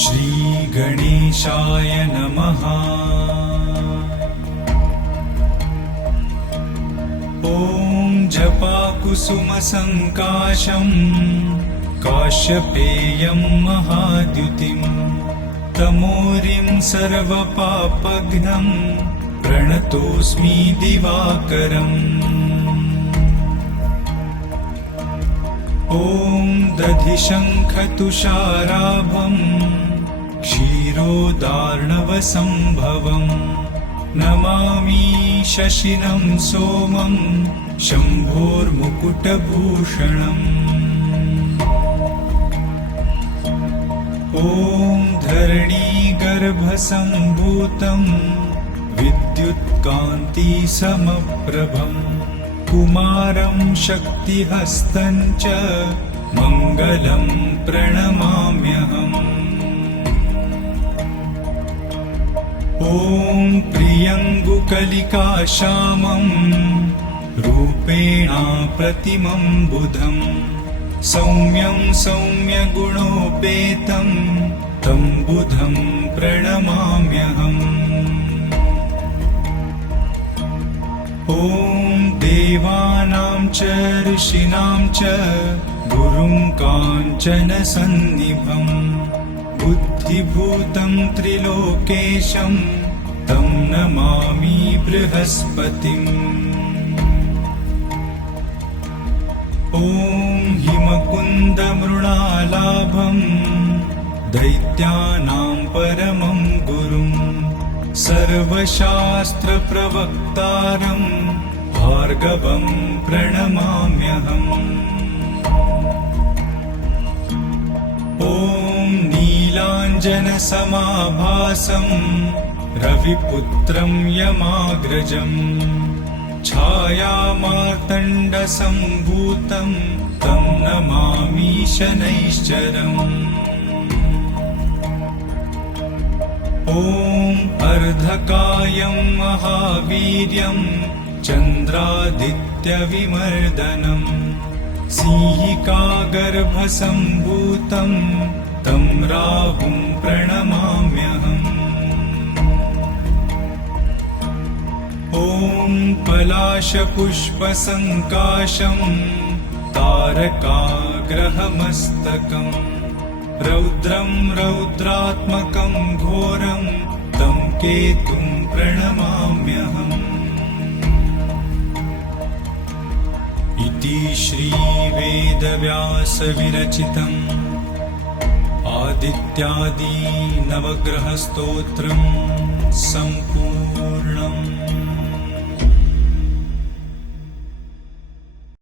श्रीगणेशाय नमः। ॐ जपाकुसुमसङ्काशं काश्यपेयं महाद्युतिं तमोरिं सर्वपापघ्नं प्रणतोऽस्मि दिवाकरम्। ॐ दधिशङ्खतुषाराभं क्षीरोदार्णवसम्भवम् नमामि शशिनं सोमं शम्भोर्मुकुटभूषणम्। ॐ धरणीगर्भसम्भूतं विद्युत्कान्तिसमप्रभम् कुमारं शक्तिहस्तं च मङ्गलं प्रणमाम्यहम्। ॐ प्रियङ्गुकलिकाश्यामं रूपेणा प्रतिमं बुधं सौम्यं सौम्यगुणोपेतं तं बुधं प्रणमाम्यहम्। ॐ देवानां च ऋषीणां च गुरुं काञ्चनसन्निभं बुद्धिभूतं त्रिलोकेशं तं नमामि बृहस्पतिम्। ॐ हिमकुन्दमृणालाभं दैत्यानां परमं गुरुं सर्वशास्त्रप्रवक्तारं भार्गवं प्रणमाम्यहम्। ॐ नीलाञ्जनसमाभासं रविपुत्रं यमाग्रजं छायामार्तण्डसम्भूतं तं नमामि शनैश्चरम्। ॐ अर्धकायं महावीर्यं चन्द्रादित्यविमर्दनम् सिंहिकागर्भसम्भूतं तं राहुं प्रणमाम्यहम्। ॐ पलाशपुष्पसङ्काशं तारकाग्रहमस्तकं रौद्रं रौद्रात्मकं घोरं तं केतुं प्रणमाम्यहम्। इति श्रीवेदव्यासविरचितम् आदित्यादि नवग्रहस्तोत्रं सम्पूर्णम्।